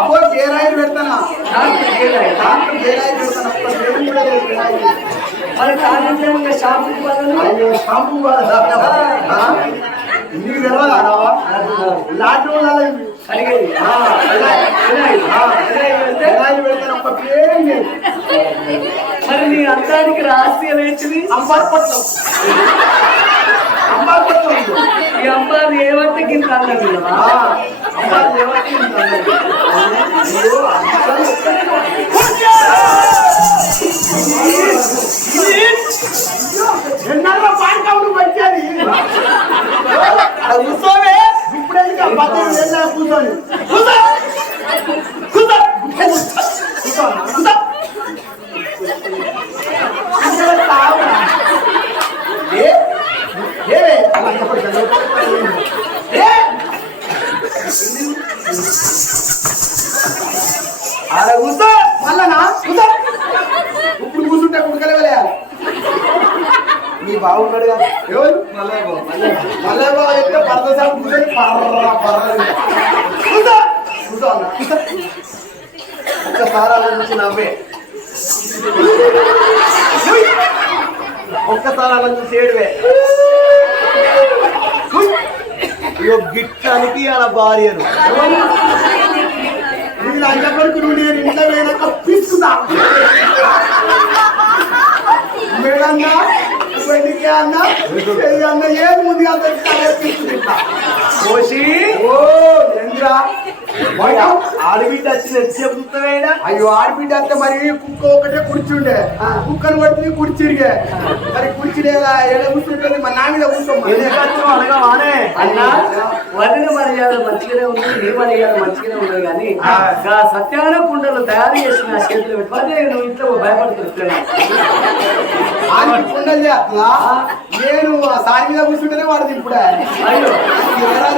వాళ్ళని అబ్బో కేరాయిలు పెడతానా? Doctor. Doctor కేరాయిలు పెడతాను? షాంపూ అయ్యో షాంపూ? నీకు తెలియదా రావా? లాంటి వాళ్ళ అడిగేది ఆ, కేరాయి, కేరాయి. ఆ, కేరాయి పెడితే కేరాయిలు పెడతాను అప్ప పేరేం మరి నీ అందానికి రహస్యం ఏంటిది? అంబార్పట్నం అంబార్పట్నం. ఈ అమ్మాయి ఏమంటే గింత అన్నది కదా ఆ, అంబార్ దేవతకి ఇంత కూర్చొని కూర్చో కూర్చో కూర్చో తావురా. ఏ ఏవే అలా చెప్పండి ఏ ఆడ కూర్చో మళ్ళనా కూర్చో ఇప్పుడు కూర్చుంటే కుడకలేవలేయాలి నీ బాగున్నాడు కదా ఎవరు మల్లయ్య బాబు అయితే పరద సాగు కూర్చొని పర్ర పర్ర కూర్చో కూర్చో ఒక్కసారి అలా నవ్వే ఒక్కసారి అలా ఏడువే అయ్యో గిట్టానికి అలా భార్యను నేను ఇంట్లో పిసుకుతా అన్న అన్న ముందుగా దొరుకుతాయో పిసుకుంటా కోసి ఓ ఏంద్రా ఆడబిడ్డ వచ్చిన చెబుతావేనా అయ్యో ఆడబిడ్డ అంటే మరి కుక్క ఒకటే కూర్చుండే. కుక్కను కొట్టి కూర్చిరిగే. మరి కూర్చునేదా? ఎడ కూర్చుంటుంది. మా నా మీద అనగానే అన్న వదిన మర్యాద మంచిగానే ఉంది నీ మర్యాద మంచిగానే ఉన్నది కానీ ఆ. సత్యాన కుండలు తయారు చేసి నా చేతిలో పెట్టి అదే నువ్వు ఇంట్లో భయపడుతున్నావు. ఆడికి కుండలు చేస్తున్నా? నేను ఆ సారి మీద కూర్చుంటేనే వాడు దింపుడే అయ్యో.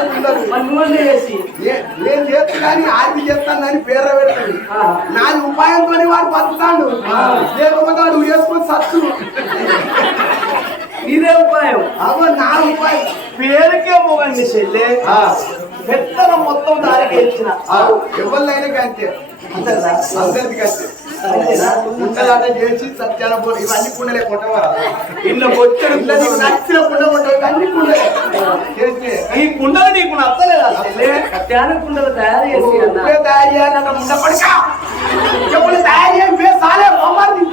కుండలు? మరి చేసి? ఏ- నేను కానీ ఆడికి చేస్తాను అని పేరు పెడతాడు. నాది ఉపాయంతో వాడు బతుకుతాడు. లేకపోతే వాడు వేసుకొని సత్తు. ఇదే ఉపాయం. అవ్వ నా ఉపాయం. పేరుకే పోవండి చెల్లె. ఆ, పెత్తనం మొత్తం దారికి ఇచ్చిన. ఎవరినైనా అంతే? అందరికి అంతే? కుండలాట చేసి సత్యాన పోలు ఇవన్నీ కుండలే కొట్టవా ఇన్న బొచ్చడు నచ్చిన కుండ కొట్టవు ఇవన్నీ కుండలే. చేసి ఈ కుండలు నీకు నచ్చలేదా చెల్లె సత్యాన కుండలు తయారు చేసి అన్న తయారు చేయాలన్న ముండ పడక చెప్పులు తయారు చేసి పేరు సాలే బొమ్మది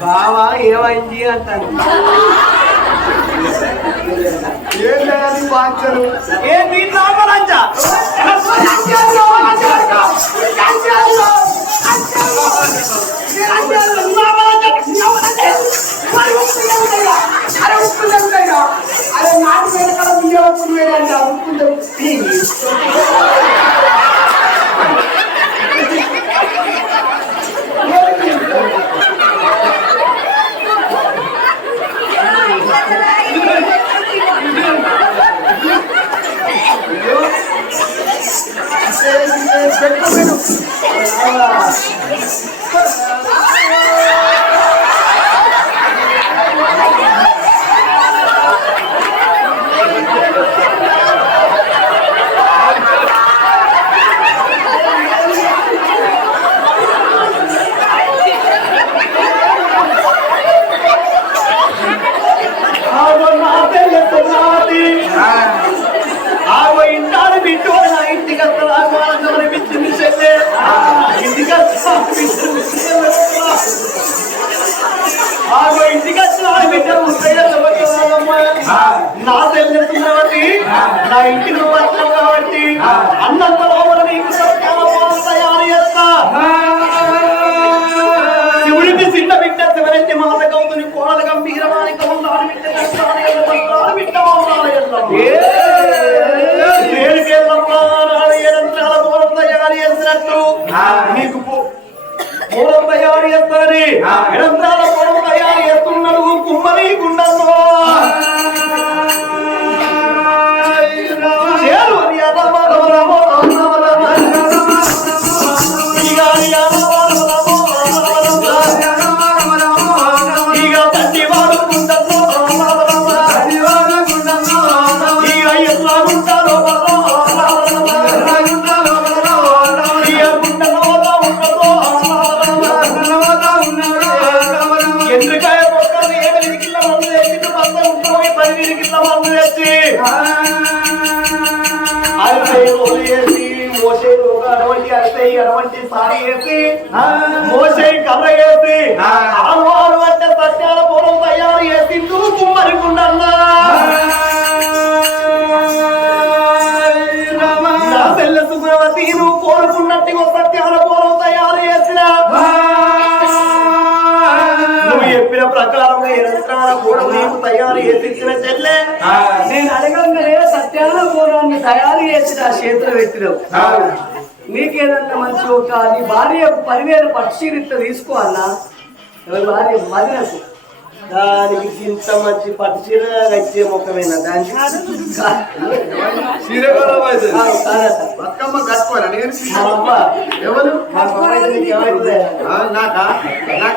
బావా ఏమైంది అంటాను. ఏం చేయాలి వాంచరు ఏ దీంట్లో ఆపరాంచా అరే నాటి మీద కదా బియ్యం ఉప్పు వేరే అంటే ఆ సత్యాల పూర్వం తయారు చేసిన. నువ్వు చెప్పిన ప్రకారం కూడా నీకు తయారు చేసి ఇచ్చిన చెల్లె నేను అడగంగానే సత్యాన పూర్వాన్ని తయారు చేసి నా చేతిలో పెట్టినావు నీకేదన్నా మంచి ఒక నీ భార్య పదివేలు పట్టుచీరిత్త తీసుకో అన్న. ఎవరి భార్య మదినకు. దానికి ఇంత మంచి పట్టు చీర వచ్చే ముఖమేనా దానికి? ఎవరు? నీకు? నాకా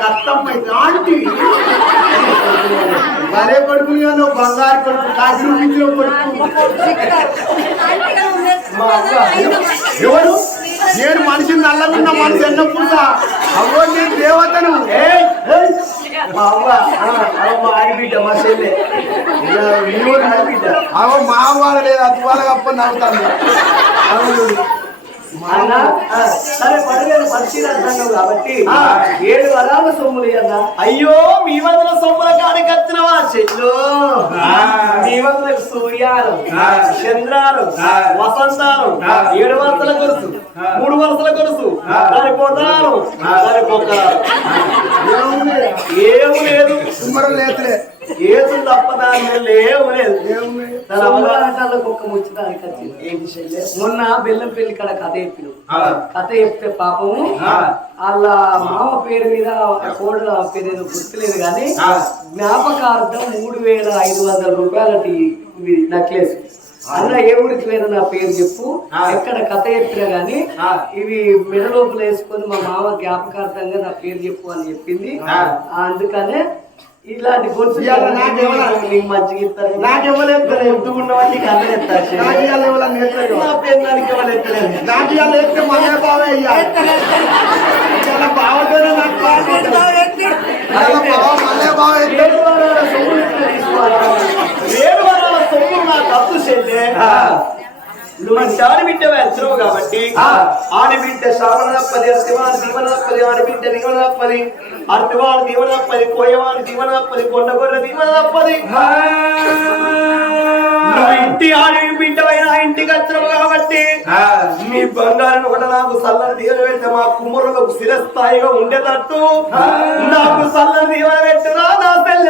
అత్తమ్మ ఆంటీ. మరే కొడుకు నువ్వు బంగారు కొడుకు కాశీ మించిన కొడుకు. ఎవరు? నేను మనిషిని నల్లగున్న మనిషి ఎన్న పురుష అవ్వో నేను దేవతను. ఏయ్, మా అమ్మ ఆ, వాళ్ళ లేదు అది వాళ్ళ కప్ప నవ్వుతాను అన్న సరే పదివేలు పట్టుచీర అంటున్నావు కాబట్టి ఆ. ఏడు వరాల సొమ్ములు అన్న అయ్యో మీ వందల సొమ్ముల కాడికి వచ్చినవా చెల్లు మీ వందల సూర్యాలు చంద్రాలు వసంతాలు ఏడు వరుసల గొలుసు మూడు వరుసల గొలుసు దాని దాని పొక్కలాలు ఏం లేదు. లేతులే. ఏసు తప్ప దాని లేవు. లేదు వచ్చింది. మొన్న బెల్లం పెళ్ళి కాడ కథ చెప్పిన కథ చెప్తే పాపము వాళ్ళ మామ పేరు మీద కోడల పేరు ఏదో గుర్తులేదు కానీ జ్ఞాపకార్థం మూడు వేల ఐదు వందల రూపాయలటి నెక్లెస్. అన్న ఏ ఊరికి వేరే నా పేరు చెప్పు. ఎక్కడ కథ చెప్పినా గానీ ఇవి మెడలోపులు వేసుకొని మా మామ జ్ఞాపకార్థంగా నా పేరు చెప్పు అని చెప్పింది. అందుకనే ఇలాంటి గొలుసు నీకు మంచిగా ఇస్తారు. నీకు అందరూ ఎత్తారు. చెల్లె. నా ఎత్తే మళ్ళీ చాలా నాకు మళ్ళీ సొమ్ము నాకు అప్పు ఆడబిడ్డ వెళ్తున్నావు కాబట్టి. ఆడబిడ్డ శ్రావణ తప్పది అర్థవాడు దీవన తప్పది ఆడబిడ్డ దీవన తప్పది అర్థవాడు దీవన తప్పది కోయవాడు దీవన తప్పది కొండగొర్ర దీవన తప్పది. ఇంటి ఆడబిడ్డవైన ఇంటికి వచ్చినావు కాబట్టి నీ బంగారం కూడా నాకు సల్లని దీవెన పెడితే మా కుమ్మరులకు శిరస్థాయిగా ఉండేటట్టు నాకు సల్లని దీవెన పెట్టరా నా తెల్ల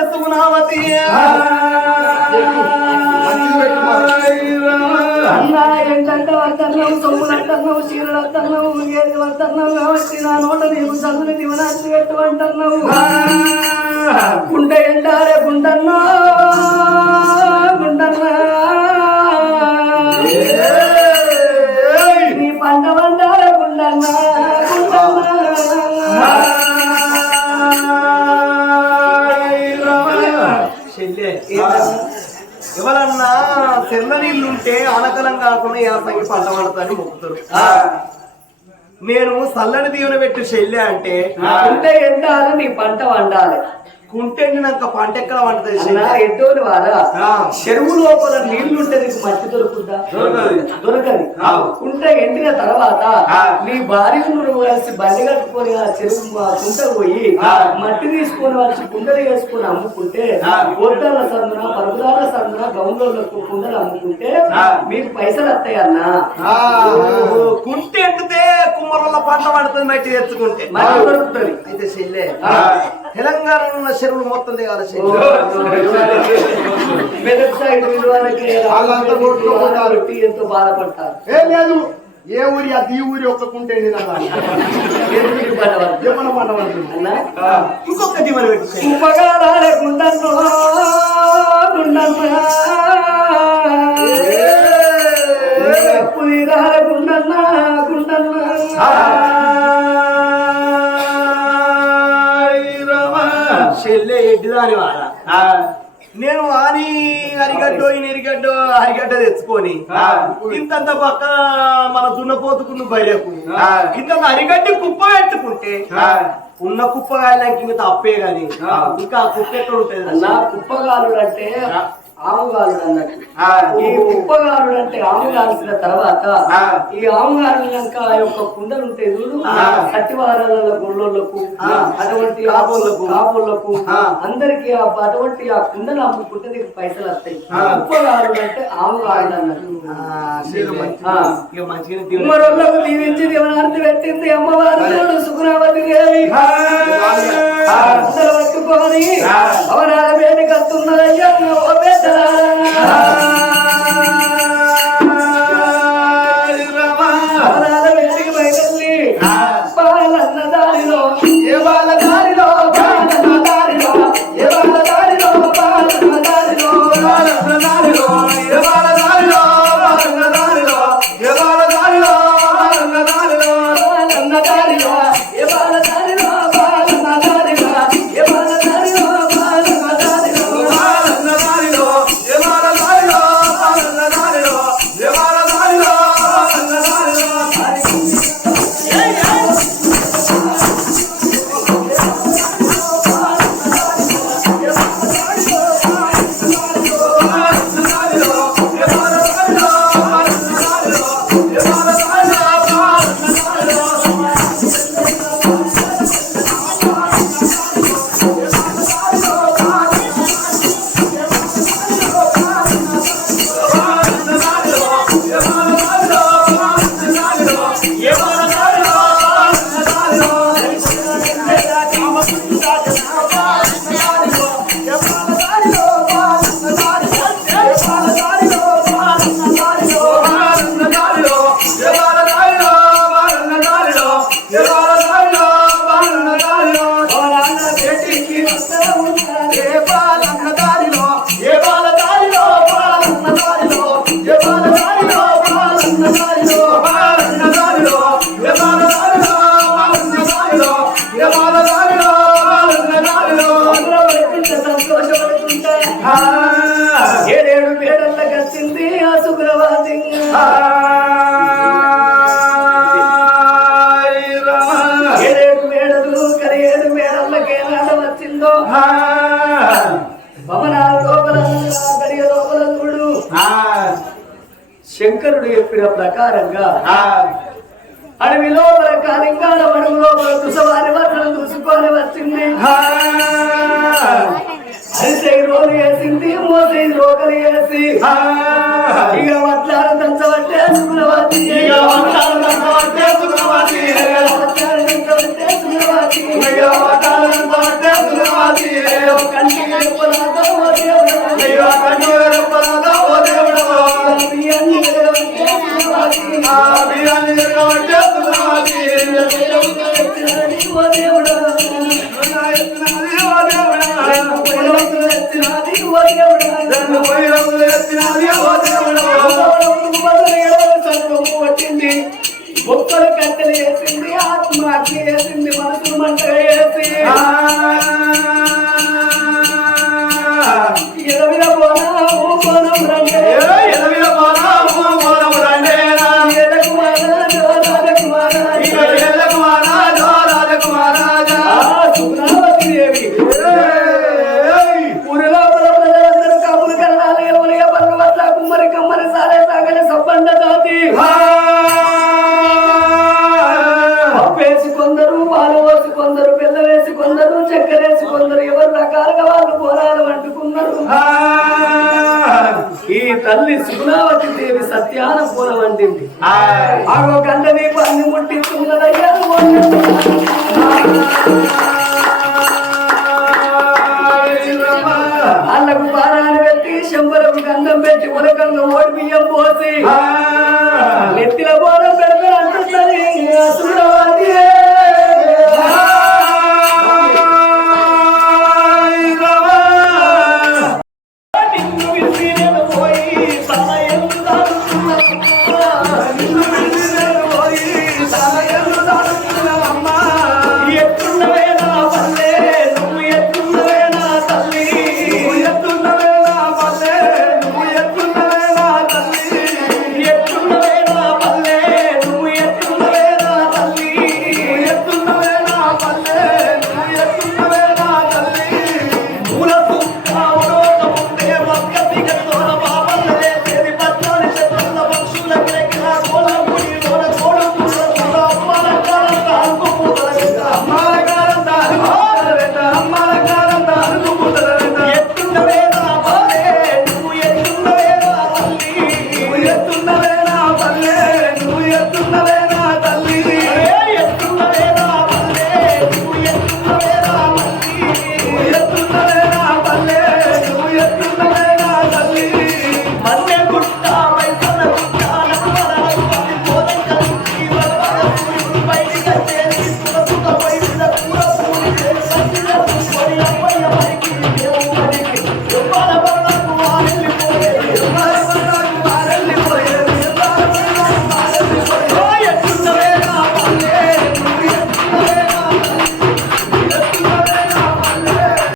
పెట్టు మరి. సొమ్ములు అంటున్నావు చీరలు అంటున్నావు ఏది అంటున్నావు కాబట్టి నా నోట నీకు చదువుని దివనాన్ని పెట్టమంటున్నావు గుండె ఎండారే గుండన్నా తెల్ల నీళ్ళు ఉంటే అనకలం కాకుండా యాసంగి పంట పడతాని మొక్కుతారు. నేను చల్లని దీవెన పెట్టి చెల్లె అంటే గుండె ఎండాలి నీ పంట వండాలి కుంటెండినాక పంట ఎక్కడ చెల్లె? ఎడ్డోని వారా. చెరువు లోపల నీళ్ళు ఉంటే నీకు మట్టి దొరుకుతుందా దొరకదు. కుంట ఎండిన తర్వాత. నీ భార్య నువ్వు కలిసి బండి కట్టుకొని ఆ చెరువు ఆ కుంటకు పోయి. మట్టి తీసుకొని వచ్చి కుండలు వేసుకొని అమ్ముకుంటే. గొడ్డల సందున పరుగుదాల సందున గౌన్లకు కుండలు అమ్ముకుంటే. మీకు పైసలు వస్తాయి అన్నా కుంట ఎండితే కుమ్మరుల పంట పండుతుంది మట్టి తెచ్చుకుంటే మట్టి దొరుకుతుంది అయితే చెల్లె. తెలంగాణలో ఉన్న చెరువులు మొత్తం దిగాలి. వాళ్ళంతా కొట్టుకుంటారు. ఎంతో బాధపడతారు. ఏ లేదు ఏ ఊరి అది ఈ ఊరి ఒక్క కుంటే ఎందుకు పడవాలి ఏమన్నా పండమంటుంది అన్నా? ఇంకొక గుండన్నో గుండన్నా చెల్లె ఎడ్డిదాని వార నేను ఆని అరిగడ్డో ఈయన ఎరిగడ్డో అరిగడ్డ తెచ్చుకొని ఇంతంత పక్క మన దున్నపోతుకున్న బయలకు ఇంతంత అరిగడ్డి కుప్ప పెట్టుకుంటే ఉన్న కుప్ప కాయలకి ఇంకా తప్పే గాని ఇంకా కుప్ప ఎక్కడ ఉంటుంది అన్నా కుప్పగాలుడు అంటే ఆముగాలుడు అన్నట్టు ఈ కుప్పగాలుడు అంటే ఆము కాల్సిన తర్వాత ఈ ఆము కాలినాక ఆ యొక్క కుండలు ఉంటాయి చూడు సత్యవారాల గుళ్ళోళ్ళకు అటువంటి కాపోళ్ళకు. కాపులకు ఆ. అందరికి అటువంటి ఆ కుండలు అమ్ముకుంటే నీకు పైసలు వస్తాయి. కుప్పగాలుడు అంటే ఆము గాలుడు అన్నట్టు దీవించి దీవనార్థి పెట్టింది అమ్మవారు సుగుణవతి దేవి. అందరూ పట్టుకొని అవనాల వేడికి వస్తున్నదయ్యా Hallelujah. చెప్పిన ప్రకారంగా అడవి లోపల కాలింగాల అడవి లోపల దుసవారి వర్ణలు దూసుకొని వచ్చింది. అరిసై రోలు వేసింది మోసై రోగలు వేసి. ఇక దంచబట్టే సుగుణవతి ఇక ఓ దేవుడు తల్లి సుగుణావతి దేవి సత్యాన పూల వంటింది. ఆగో గండ దీపాన్ని ముట్టిస్తున్నదయ్యా వాళ్ళకు పారాన్ని పెట్టి శంబరకు గంధం పెట్టి ఉలకంగా ఓడి బియ్యం పోసి నెత్తిల సుగుణవారి